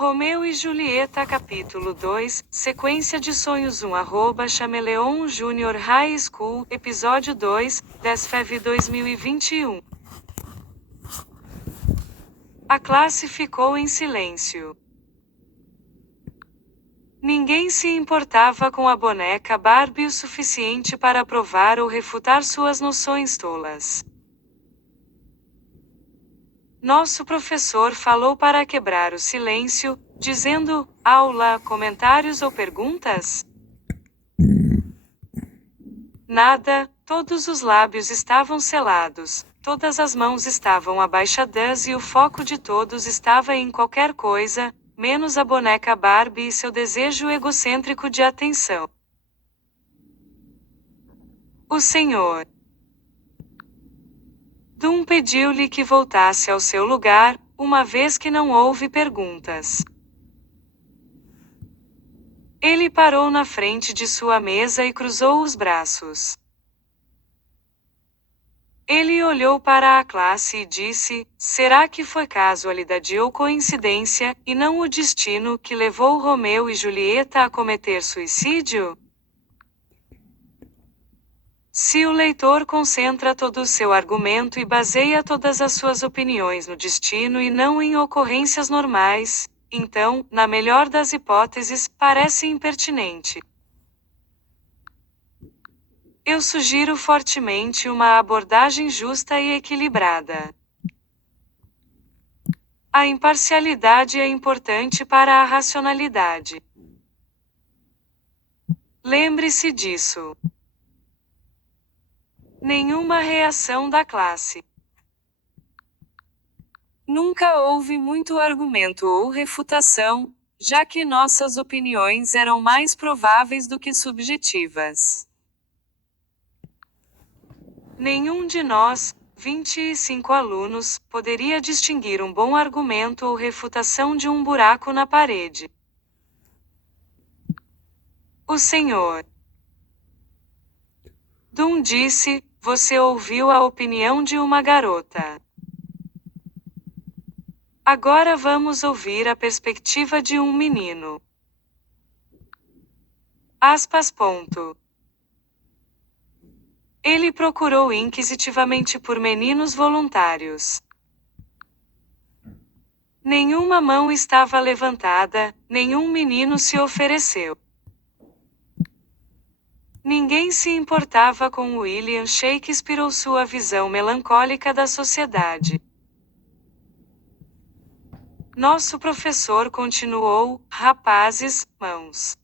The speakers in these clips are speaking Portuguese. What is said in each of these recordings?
Romeu e Julieta capítulo 2, sequência de sonhos 1 @Chameleon Junior High School, episódio 2, 10 Fev 2021. A classe ficou em silêncio. Ninguém se importava com a boneca Barbie o suficiente para provar ou refutar suas noções tolas. Nosso professor falou para quebrar o silêncio, dizendo: aula, comentários ou perguntas? Nada, todos os lábios estavam selados, todas as mãos estavam abaixadas e o foco de todos estava em qualquer coisa, menos a boneca Barbie e seu desejo egocêntrico de atenção. O Senhor Dum pediu-lhe que voltasse ao seu lugar, uma vez que não houve perguntas. Ele parou na frente de sua mesa e cruzou os braços. Ele olhou para a classe e disse: será que foi casualidade ou coincidência, e não o destino, que levou Romeu e Julieta a cometer suicídio? Se o leitor concentra todo o seu argumento e baseia todas as suas opiniões no destino e não em ocorrências normais, então, na melhor das hipóteses, parece impertinente. Eu sugiro fortemente uma abordagem justa e equilibrada. A imparcialidade é importante para a racionalidade. Lembre-se disso. Nenhuma reação da classe. Nunca houve muito argumento ou refutação, já que nossas opiniões eram mais prováveis do que subjetivas. Nenhum de nós, 25 alunos, poderia distinguir um bom argumento ou refutação de um buraco na parede. O Senhor Dum disse: você ouviu a opinião de uma garota. Agora vamos ouvir a perspectiva de um menino. Aspas. Ele procurou inquisitivamente por meninos voluntários. Nenhuma mão estava levantada, nenhum menino se ofereceu. Ninguém se importava com William Shakespeare ou sua visão melancólica da sociedade. Nosso professor continuou: rapazes, mãos.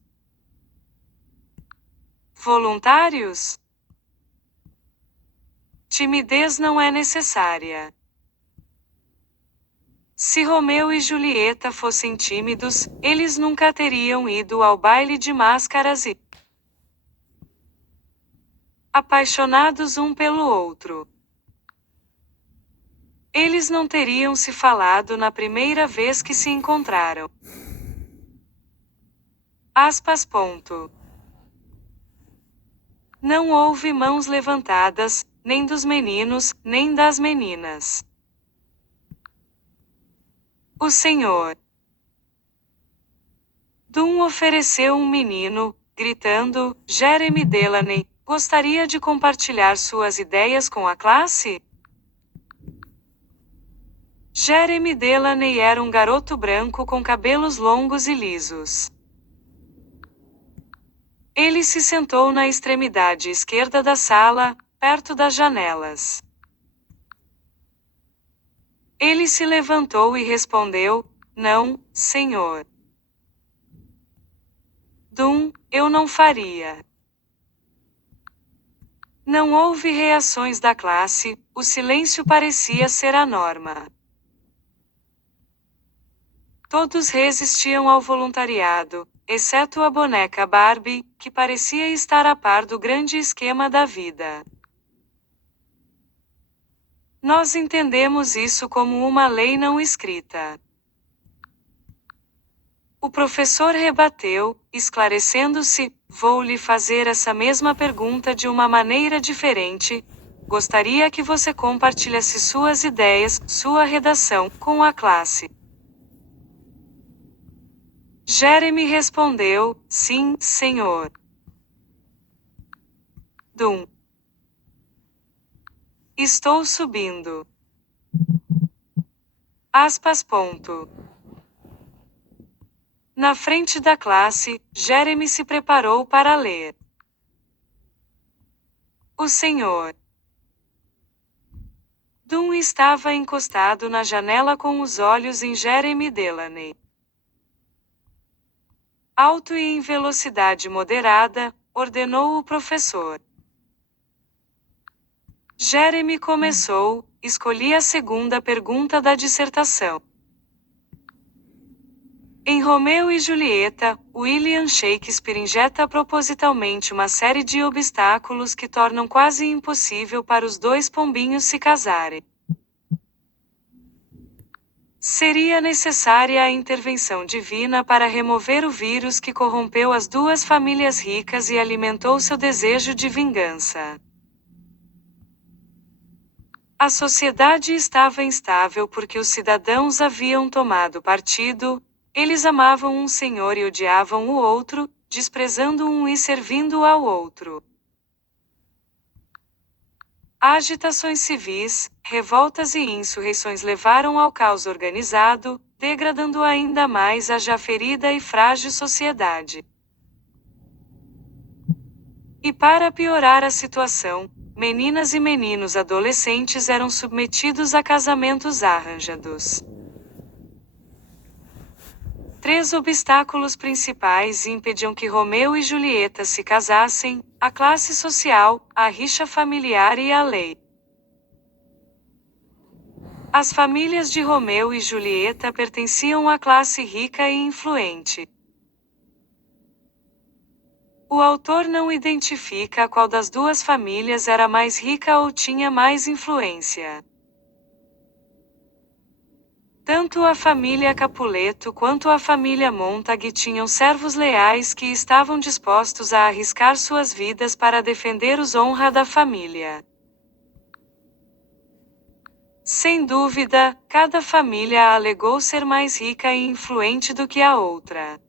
Voluntários? Timidez não é necessária. Se Romeu e Julieta fossem tímidos, eles nunca teriam ido ao baile de máscaras e apaixonados um pelo outro. Eles não teriam se falado na primeira vez que se encontraram. Aspas. Não houve mãos levantadas, nem dos meninos, nem das meninas. O Senhor Dum ofereceu um menino, gritando: Jeremy Delaney, gostaria de compartilhar suas ideias com a classe? Jeremy Delaney era um garoto branco com cabelos longos e lisos. Ele se sentou na extremidade esquerda da sala, perto das janelas. Ele se levantou e respondeu: não, senhor. Dum, eu não faria. Não houve reações da classe, o silêncio parecia ser a norma. Todos resistiam ao voluntariado, exceto a boneca Barbie, que parecia estar a par do grande esquema da vida. Nós entendemos isso como uma lei não escrita. O professor rebateu, esclarecendo-se: vou lhe fazer essa mesma pergunta de uma maneira diferente. Gostaria que você compartilhasse suas ideias, sua redação, com a classe. Jeremy respondeu, sim, senhor. Dum. Estou subindo. Aspas. Ponto. Na frente da classe, Jeremy se preparou para ler. O senhor Dum estava encostado na janela com os olhos em Jeremy Delaney. Alto e em velocidade moderada, ordenou o professor. Jeremy começou, escolhi a segunda pergunta da dissertação. Em Romeu e Julieta, William Shakespeare injeta propositalmente uma série de obstáculos que tornam quase impossível para os dois pombinhos se casarem. Seria necessária a intervenção divina para remover o vírus que corrompeu as duas famílias ricas e alimentou seu desejo de vingança. A sociedade estava instável porque os cidadãos haviam tomado partido. Eles amavam um senhor e odiavam o outro, desprezando um e servindo ao outro. Agitações civis, revoltas e insurreições levaram ao caos organizado, degradando ainda mais a já ferida e frágil sociedade. E para piorar a situação, meninas e meninos adolescentes eram submetidos a casamentos arranjados. 3 obstáculos principais impediam que Romeu e Julieta se casassem: a classe social, a rixa familiar e a lei. As famílias de Romeu e Julieta pertenciam à classe rica e influente. O autor não identifica qual das duas famílias era mais rica ou tinha mais influência. Tanto a família Capuleto quanto a família Montag tinham servos leais que estavam dispostos a arriscar suas vidas para defender os honra da família. Sem dúvida, cada família alegou ser mais rica e influente do que a outra.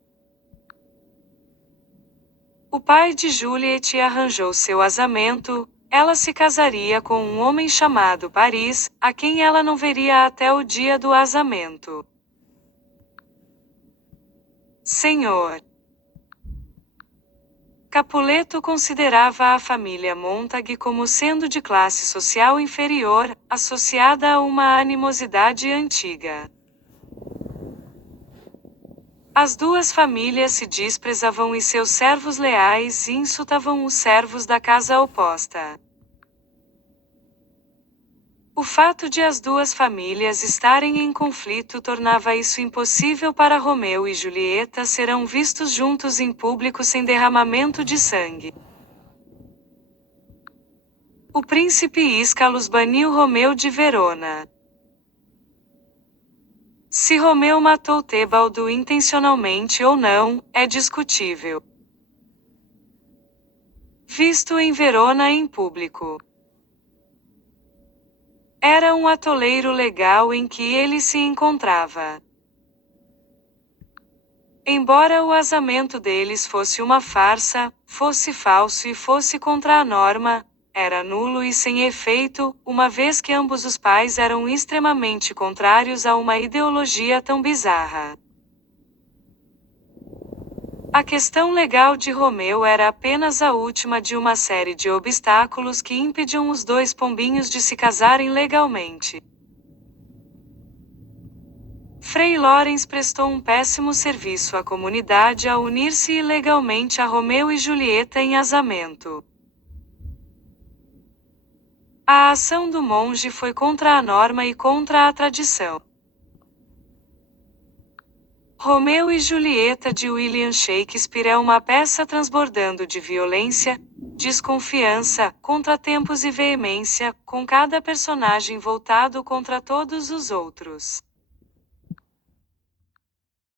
O pai de Juliette arranjou seu casamento. Ela se casaria com um homem chamado Paris, a quem ela não veria até o dia do casamento. Senhor Capuleto considerava a família Montag como sendo de classe social inferior, associada a uma animosidade antiga. As duas famílias se desprezavam e seus servos leais insultavam os servos da casa oposta. O fato de as duas famílias estarem em conflito tornava isso impossível para Romeu e Julieta serão vistos juntos em público sem derramamento de sangue. O príncipe Íscalos baniu Romeu de Verona. Se Romeu matou Tebaldo intencionalmente ou não, é discutível. Visto em Verona em público. Era um atoleiro legal em que ele se encontrava. Embora o casamento deles fosse uma farsa, fosse falso e fosse contra a norma, era nulo e sem efeito, uma vez que ambos os pais eram extremamente contrários a uma ideologia tão bizarra. A questão legal de Romeu era apenas a última de uma série de obstáculos que impediam os dois pombinhos de se casarem legalmente. Frei Lawrence prestou um péssimo serviço à comunidade ao unir-se ilegalmente a Romeu e Julieta em casamento. A ação do monge foi contra a norma e contra a tradição. Romeu e Julieta de William Shakespeare é uma peça transbordando de violência, desconfiança, contratempos e veemência, com cada personagem voltado contra todos os outros.